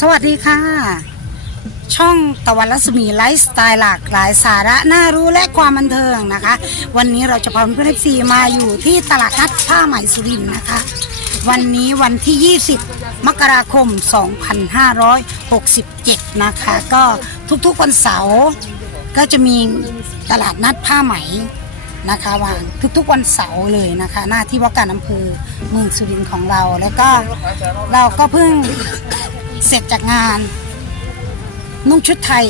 สวัสดีค่ะ ช่องตะวันรัศมีไลฟ์สไตล์หลากหลายสาระน่ารู้และความบันเทิงนะคะ วันนี้เราจะพาเพื่อนซีมาอยู่ที่ตลาดนัดผ้าไหมสุรินทร์นะคะ วันนี้วันที่ 20 มกราคม 2567 นะคะ ก็ทุกๆวันเสาร์ก็จะมีตลาดนัดผ้าไหมนะคะวางทุกๆวันเสาร์เลยนะคะ หน้าที่ว่าการอำเภอเมืองสุรินทร์ของเรา แล้วก็เราก็เพิ่ง เสร็จจากงาน นุ่งชุดไทย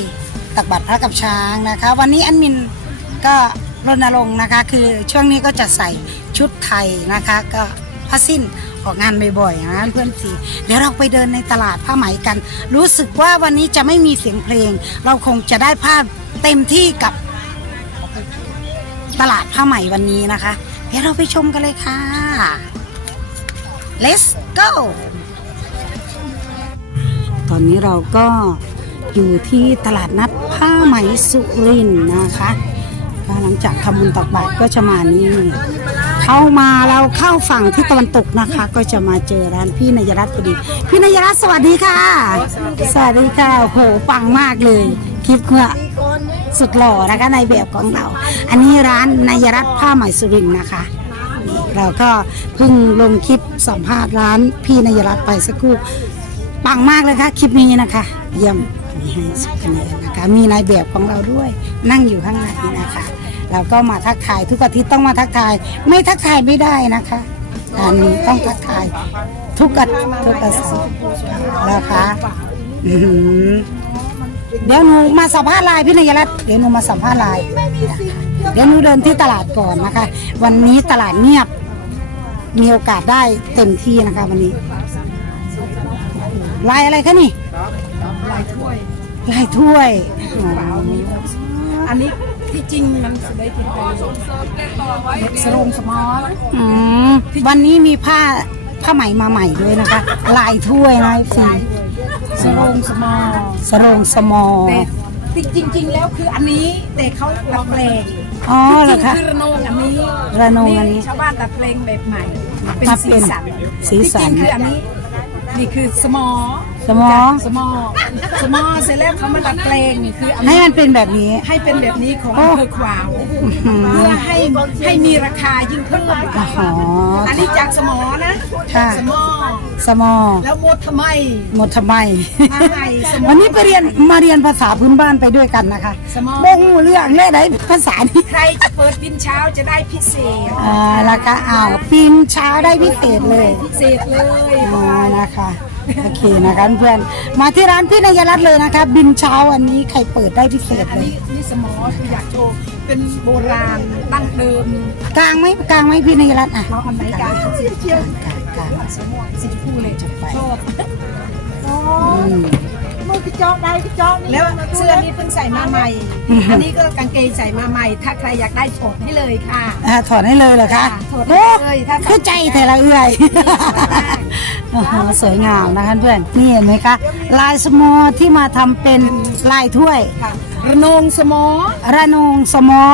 ตักบาตรพระกับช้างนะคะ วันนี้อันมินก็รณรงค์นะคะ คือช่วงนี้ก็จะใส่ชุดไทยนะคะ ก็ผ้าสิ้นออกงานบ่อยๆนะเพื่อนสีเดี๋ยวเราไปเดินในตลาดผ้าไหมกัน รู้สึกว่าวันนี้จะไม่มีเสียงเพลง เราคงจะได้ภาพเต็มที่กับตลาดผ้าไหมวันนี้นะคะ เดี๋ยวเราไปชมกันเลยค่ะ let's go ตอนนี้เราก็อยู่ที่ตลาดนัดผ้าไหมสุรินนะคะหลังจากทำบุญตักบาตรก็จะมานี่เข้ามาเราเข้าฝั่งที่ตะวันตกนะคะ ก็จะมาเจอร้านพี่นายรัตน์พอดี พี่นายรัตน์สวัสดีค่ะ สวัสดีค่ะโหปังมากเลยคลิปเมื่อสุดหล่อนะคะในแบบของเรา อันนี้ร้านนายรัตน์ผ้าไหมสุรินนะคะเราก็เพิ่งลงคลิปสัมภาษณ์ร้านพี่นายรัตน์ไปสักครู่ ปังมากเลยค่ะคลิปนี้นะคะ เยี่ยมมีให้สุดคะแนนนะคะ มีนายแบบของเราด้วย นั่งอยู่ข้างในนะคะเราก็มาทักทายทุกอาทิตย์ต้องมาทักทาย ไม่ทักทายไม่ได้นะคะอันนี้ต้องทักทายทุกอาทิตย์ทุกอาทิตย์นะคะเดี๋ยวหนูมาสัมภาษณ์ลน์พี่นายรัตน์เดี๋ยวหนูมาสัมภาษณ์ลน์นะคะเดี๋ยวหนูเดินที่ตลาดก่อนนะคะ วันนี้ตลาดเงียบมีโอกาสได้เต็มที่นะคะวันนี้ ลายอะไรคะนี่ลายถ้วยลายถ้วยอ๋ออันนี้ที่จริงมันสได้ที่เป็นสรงสมอลอืมวันนี้มีผ้าผ้าไหมมาใหม่ด้วยนะคะ ลายถ้วยนะสีสรงสมอลสรงสมอแต่ที่จริง ๆ แล้วคืออันนี้แต่เขาดัดแปลงอ๋อจเหรริองคะๆคือระโนงอันนี้ระโนงอันนี้ชาวบ้านดัดแปลงแบบใหม่เป็นมาสีเป็นสันสีสันที่จริงคืออันนี้ นี่คือสมอ สมอ สมอ สมอเสร็จแล้วเขามาดัดแปลงคืออันให้นี้มันเป็นแบบนี้ ให้เป็นแบบนี้ของโอ้อำเภอขวาวเพื่อให้ให้มีราคายิ่งขึ้นอ๋ออันนี้จากสมอนะค่ะ สมอ สมอ แล้วหมดทำไมหมดทำไมใช่สมอ วันนี้ไปเรียนมาเรียนภาษาพื้นบ้านไปด้วยกันนะคะสมอ โมหูเรื่องเล่ไหนภาษานี้ใครจะเปิดบินเช้าจะได้พิเศษอ่าแล้วก็อ้าวปีนเช้าได้พิเศษเลยพิเศษเลยอ๋อนะคะ โอเคนะคะเพื่อนมาที่ร้านพี่นายรัตน์เลยนะคะ บินเช้าวันนี้ใครเปิดได้พิเศษอันเลยนี้นี่สมอคืออยากโชว์เป็นโบราณดั้งเดิมกลางไหมกลางไหมพี่นายรัตน์อะ เราอันไหนกันสีเขียวกลางกลางสมอสีชมพูเลยชอบ อืม มือกระจอกได้กระจอกแล้วเสื้อนี้เพิ่งใส่มาใหม่อือฮึอันนี้ก็กางเกงใส่มาใหม่ ถ้าใครอยากได้ถอดให้เลยค่ะอ่าถอดให้เลยเหรอคะถอดให้โอ้เลยถ้าคือใจแต่ละเอื่อยโอ้โหสวยงามนะคะเพื่อนนี่เห็นไหมคะลายสมอที่มาทำเป็นลายถ้วยค่ะระนงสมอระนงสมอ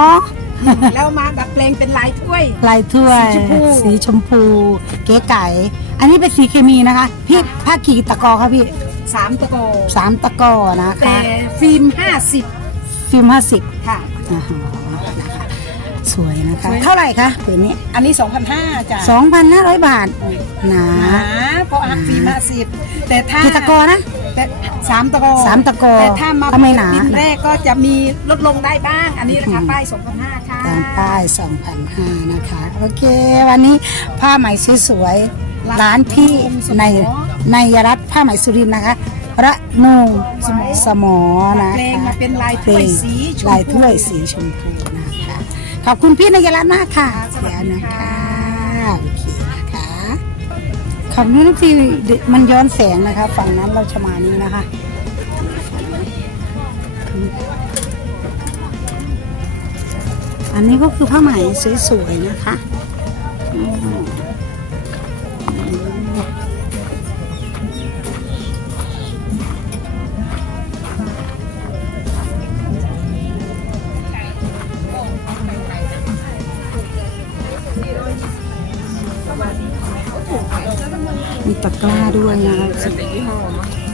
แล้วมาดัดแปลงเป็นลายถ้วย ลายถ้วย สีชมพูสีชมพูเก๋ไก่ อันนี้เป็นสีเคมีนะคะ พี่ผ้ากี่ตะกอคะพี่ สามตะโกสามตะกอนะแต่คะฟิล์มห้าสิบฟิล์มห้าสิบค่ะนะคะสวยนะคะ สวย เท่าไหร่คะผืนนี้อันนี้2,500จ้ะสองพันห้าร้อยบาทหนาหนาเพราะอักฟิล์มห้าสิบแต่ถ้ากี่ตะกอนะ แต่สามตะโกสามตะกอแต่ถ้ามาทำไมหนาบินแรกก็จะมีลดลงได้บ้าง อันนี้ราคาป้าย2,500ค่ะ ตามป้าย2,500นะคะ โอเค วันนี้ผ้าไหมสวยๆ ร้านพี่ในในยรัตน์ผ้าไหมสุรินทร์นะคะ ระนงสมอนะเพลงคะมาเป็นลายถ้วยสีชมพูลายถ้วยสีชมพูนะคะ ขอบคุณพี่นายรัตน์มากค่ะสวัสดีเดี๋ยวนะค่ะคะโอเคนะคะขอบคุณที่มันย้อนแสงนะคะ ฝั่งนั้นเราจะมานี้นะคะอันนี้ก็คือผ้าไหมสวยๆนะคะ มีตะกร้าด้วยนะคะ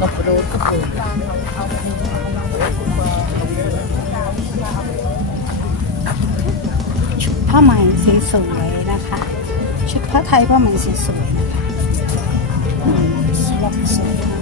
กับโรสกับโรสชุดผ้าไหมสีสวยนะคะ ชุดผ้าไทยผ้าไหมสีสวยนะคะอืมสวย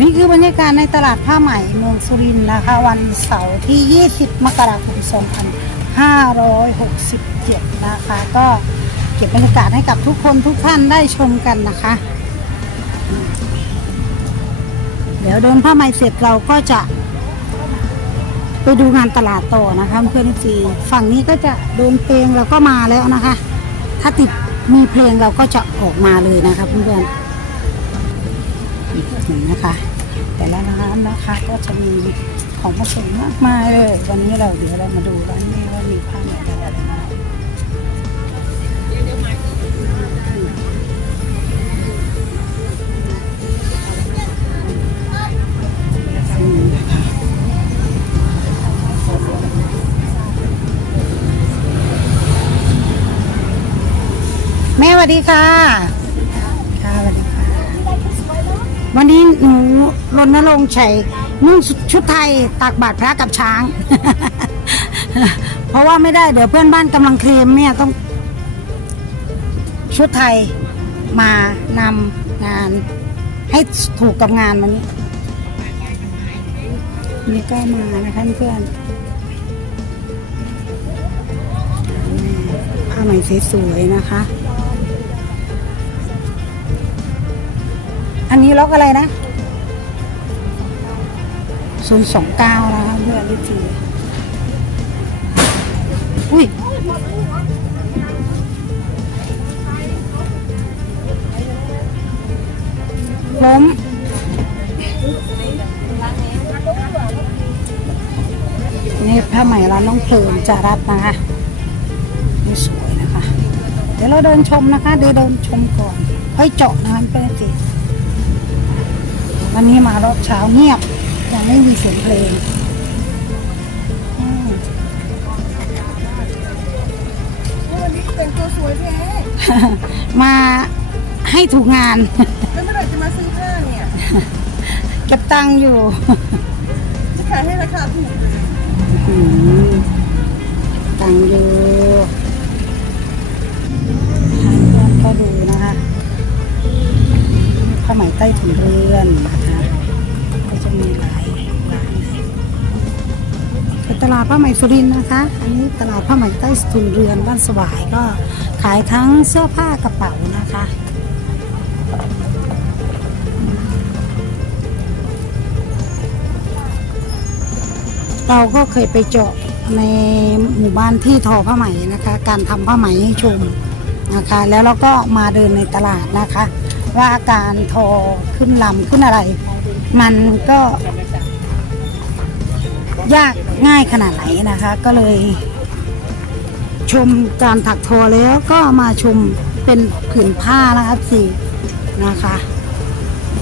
นี่คือบรรยากาศในตลาดผ้าไหมเมืองสุรินทร์นะคะ วันเสาร์ที่ 20 มกราคม 2567 นะคะ ก็เก็บบรรยากาศให้กับทุกคนทุกท่านได้ชมกันนะคะ เดี๋ยวเดินผ้าไหมเสร็จเราก็จะ ไปดูงานตลาดต่อนะคะเพื่อนจีฝั่งนี้ก็จะโดนเพลงเราก็มาแล้วนะคะ ถ้าติดมีเพลงเราก็จะออกมาเลยนะคะเพื่อนๆเห็นนะคะ แต่ละร้านนะคะ ก็จะมีของผสมมากมายเลย วันนี้เราเดี๋ยวเรามาดูร้านนี้ว่ามีผ้าไหมอะไรบ้างอืมนะคะแม่สวัสดีค่ะ ค่ะสวัสดีค่ะ วันนี้หนู รณรงค์ใส่นุ่งชุดไทยตักบาตรพระกับช้าง เพราะว่าไม่ได้เดี๋ยวเพื่อนบ้านกำลังเคลมเนี่ยต้อง ชุดไทยมานำงาน ให้ถูกกับงานวันนี้นี่ก็มานะคะเพื่อนผ้าไหมสวยๆนะคะ อันนี้ล็อกอะไรนะ ศูนย์สองเก้านะคะเพื่อนลิทีอุ้ยล้มนี่ผ้าไหมร้านน้องเพลินจารัตนะคะนี่สวยนะคะ เดี๋ยวเราเดินชมนะคะเดี๋ยวเดินชมก่อนค่อยเจาะนะคะเพื่อนสิวันนี้มารอบเช้าเงียบ ยังไม่มีเสียงเพลงอืมวันนี้แต่งตัวสวยแท้มาให้ถูกงาน แล้วเมื่อไหร่จะมาซื้อผ้าเนี่ย เก็บตังค์อยู่ จะขายให้ราคาถูกเลยอืมตังค์อยู่ก็ดูนะคะผ้าไหมใต้ถุนเรือนาดผ้าไหมสุรินนะคะ อันนี้ตลาดผ้าไหมใต้ถุนเรือนบ้านสวายก็ขายทั้งเสื้อผ้ากระเป๋านะคะเราก็เคยไปเจาะในหมู่บ้านที่ทอผ้าไหมนะคะ การทำผ้าไหมให้ชมนะคะ แล้วเราก็มาเดินในตลาดนะคะ ว่าการทอขึ้นลำขึ้นอะไร มันก็ ยากง่ายขนาดไหนนะคะ ก็เลย ชมการถักทอแล้วก็มาชมเป็นผืนผ้านะคะสินะคะ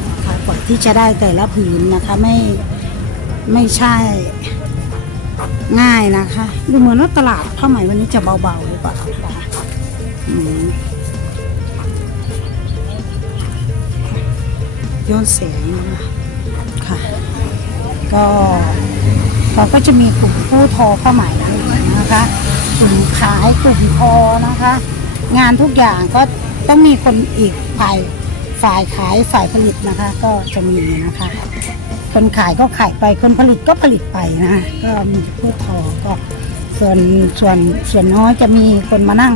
นะคะกว่าที่จะได้แต่ละผืนนะคะไม่ไม่ใช่ง่ายนะคะดูเหมือนว่าตลาดผ้าไหมวันนี้จะเบาๆหรือเปล่าย้อนแสงนะคะค่ะ ก็ เราก็จะมีกลุ่มผู้ทอผ้าไหมนะคะกลุ่มขายกลุ่มทอนะคะ งานทุกอย่างก็ต้องมีคนอีกฝ่ายฝ่ายขายฝ่ายผลิตนะคะ ก็จะมีนะคะ คนขายก็ขายไปคนผลิตก็ผลิตไปนะก็มีผู้ทอก็ส่วนส่วนส่วนน้อยจะมีคนมานั่ง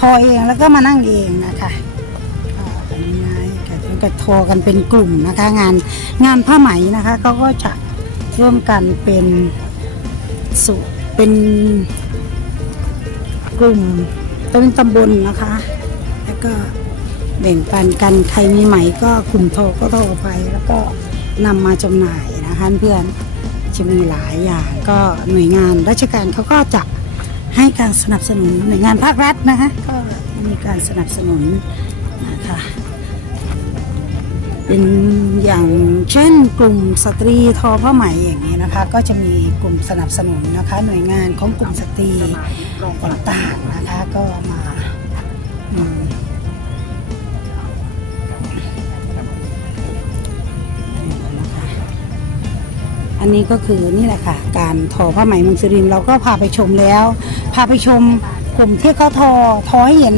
ทอเองแล้วก็มานั่งเองนะคะก็อันนี้ง่ายก็จะทอกันเป็นกลุ่มนะคะ งานงานผ้าไหมนะคะเขาก็จะ ร่วมกันเป็นสุเป็นกลุ่มเป็นตำบลนะคะ แล้วก็แบ่งปันกันใครมีไหมก็กลุ่มโทรก็โทรไป แล้วก็นำมาจำหน่ายนะคะเพื่อนจะมีหลายอย่างก็หน่วยงานราชการเขาก็จะให้การสนับสนุนหน่วยงานภาครัฐนะคะก็มีการสนับสนุน เป็นอย่างเช่นกลุ่มสตรีทอผ้าไหมอย่างนี้นะคะ ก็จะมีกลุ่มสนับสนุนนะคะ หน่วยงานของกลุ่มสตรีต่างๆนะคะก็มาอันนี้ก็คือนี่แหละค่ะ การทอผ้าไหมเมืองสุรินทร์เราก็พาไปชมแล้ว พาไปชมกลุ่มที่เขาทอทอให้เห็น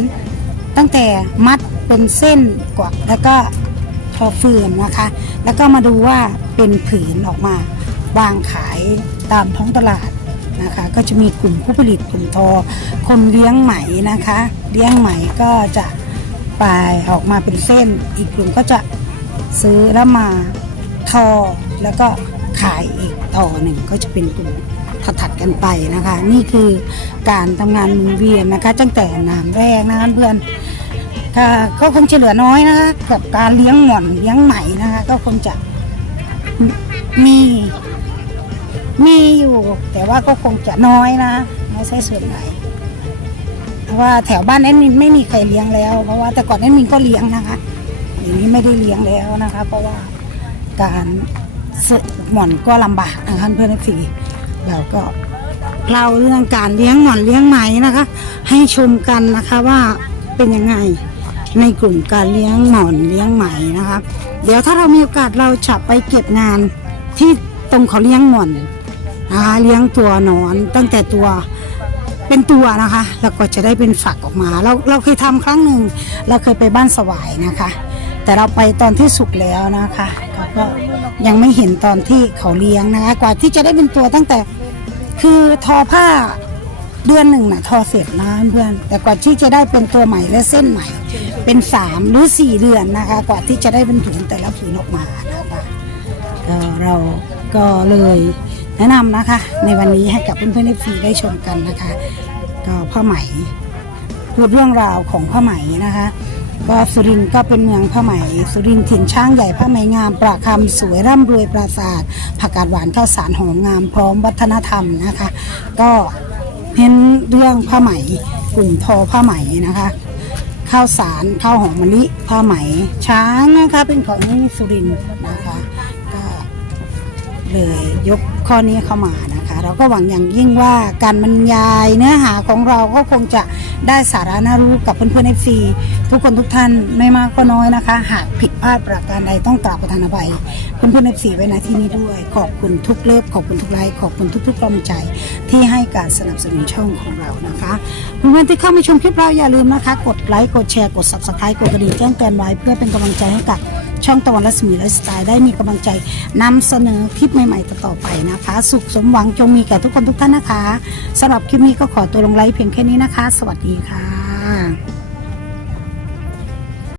ตั้งแต่มัดเป็นเส้นกว่าแล้วก็ ทอฟืนนะคะ แล้วก็มาดูว่าเป็นผืนออกมาวางขายตามท้องตลาดนะคะ ก็จะมีกลุ่มผู้ผลิตกลุ่มทอ คนเลี้ยงไหมนะคะ เลี้ยงไหมก็จะไปออกมาเป็นเส้น อีกกลุ่มก็จะซื้อแล้วมาทอแล้วก็ขายอีกต่อหนึ่งก็จะเป็นกลุ่มถัดๆกันไปนะคะ นี่คือการทำงานหมุนเวียนนะคะตั้งแต่นามแรกนะคะเพื่อน ค่ะก็คงจะเหลือน้อยนะคะกับการเลี้ยงหม่อนเลี้ยงไหมนะคะ ก็คงจะมีมีอยู่ แต่ว่าก็คงจะน้อยนะไม่ใช่ส่วนใหญ่เพราะว่าแถวบ้านแอดมินไม่มีใครเลี้ยงแล้ว เพราะว่าแต่ก่อนแอดมินก็เลี้ยงนะคะเดี๋ยวนี้ไม่ได้เลี้ยงแล้วนะคะ เพราะว่าการสึกหม่อนก็ลำบากนะคะเพื่อนสีเราก็เล่าเรื่องการเลี้ยงหม่อนเลี้ยงไหมนะคะ ให้ชมกันนะคะว่าเป็นยังไง ในกลุ่มการเลี้ยงหมอนเลี้ยงไหมนะคะเดี๋ยวถ้าเรามีโอกาสเราจะไปเก็บงานที่ตรงเขาเลี้ยงหมอนนะคะเลี้ยงตัวหนอนตั้งแต่ตัวเป็นตัวนะคะแล้วก็จะได้เป็นฝักออกมา เราเราเคยทำครั้งหนึ่งเราเคยไปบ้านสวายนะคะ แต่เราไปตอนที่สุกแล้วนะคะเขาก็ยังไม่เห็นตอนที่เขาเลี้ยงนะคะกว่าที่จะได้เป็นตัวตั้งแต่คือทอผ้าเดือนหนึ่งนะทอเสร็จนะเพื่อนแต่กว่าที่จะได้เป็นตัวใหม่และเส้นใหม่ เป็นสามหรือสี่เดือนนะคะ กว่าที่จะได้เป็นผืนแต่ละผืนออกมานะคะก็เราก็เลยแนะนำนะคะ ในวันนี้ให้กับเพื่อนๆในฟีได้ชมกันนะคะ ก็ผ้าไหมพูดเรื่องราวของผ้าไหมนะคะก็สุรินทร์ก็เป็นเมืองผ้าไหม สุรินทร์ถิ่นช้างใหญ่ผ้าไหมงามประคำสวยร่ำรวยปราสาทผักกาดหวานข้าวสารหอมงามพร้อมวัฒนธรรมนะคะ ก็เพ้นเรื่องผ้าไหมกลุ่มทอผ้าไหมนะคะ ข้าวสารข้าวหอมมะลิผ้าไหม ช้างนะคะเป็นของสุรินทร์นะคะก็เลยยกข้อนี้เข้ามานะคะ เราก็หวังอย่างยิ่งว่าการบรรยายเนื้อหาของเราก็คงจะได้สาระน่ารู้กับเพื่อนๆเอฟซี ทุกคนทุกท่านไม่มากก็น้อยนะคะ หากผิดพลาดประการใดต้องกราบประทานอภัยเพื่อนๆเอฟซีไว้ณที่นี้ด้วย ขอบคุณทุกเลิฟขอบคุณทุกไลค์ขอบคุณทุกๆกำลังใจ ที่ให้การสนับสนุนช่องของเรานะคะเพื่อนๆที่เข้ามาชมคลิปเราอย่าลืมนะคะ กดไลค์กดแชร์กด subscribe กดกระดิ่งแจ้งเตือนไว้เพื่อเป็นกำลังใจให้กับช่องตะวันรัศมีไลฟ์สไตล์ได้มีกำลังใจนำเสนอคลิปใหม่ๆต่อไปนะคะ สุขสมหวังจงมีแก่ทุกคนทุกท่านนะคะสำหรับคลิปนี้ก็ขอตัวลงไลค์เพียงแค่นี้นะคะ สวัสดีค่ะ